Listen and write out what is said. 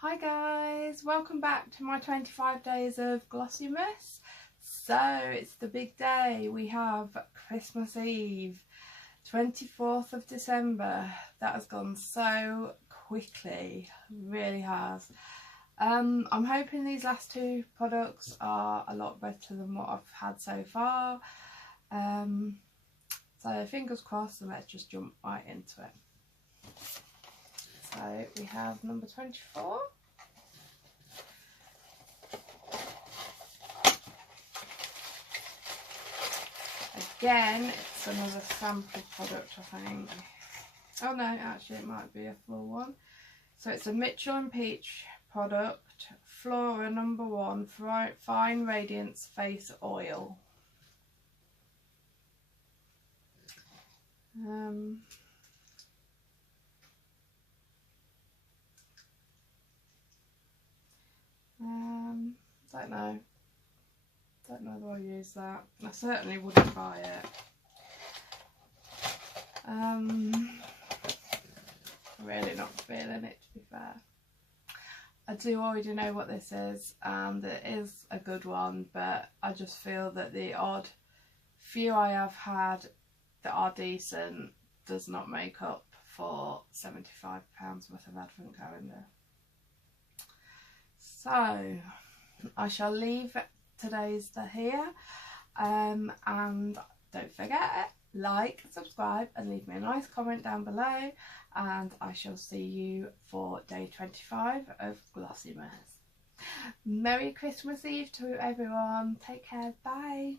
Hi guys, welcome back to my 25 days of GlossyBox. So it's the big day. We have Christmas Eve, 24th of December. That has gone so quickly, really has. I'm hoping these last two products are a lot better than what I've had so far. So fingers crossed, and let's just jump right into it. So we have number 24. Again, it's another sample product, I think. Oh no, actually it might be a full one. So it's a Mitchell and Peach product, Flora number 1 Fine Radiance Face Oil. Don't know whether I'll use that. I certainly wouldn't buy it. Really not feeling it, to be fair. I do already know what this is, and it is a good one, but I just feel that the odd few I have had that are decent does not make up for £75 worth of advent calendar. So I shall leave today's here, and don't forget, like, subscribe and leave me a nice comment down below, and I shall see you for day 25 of GlossyBox. Merry Christmas Eve to everyone. Take care. Bye.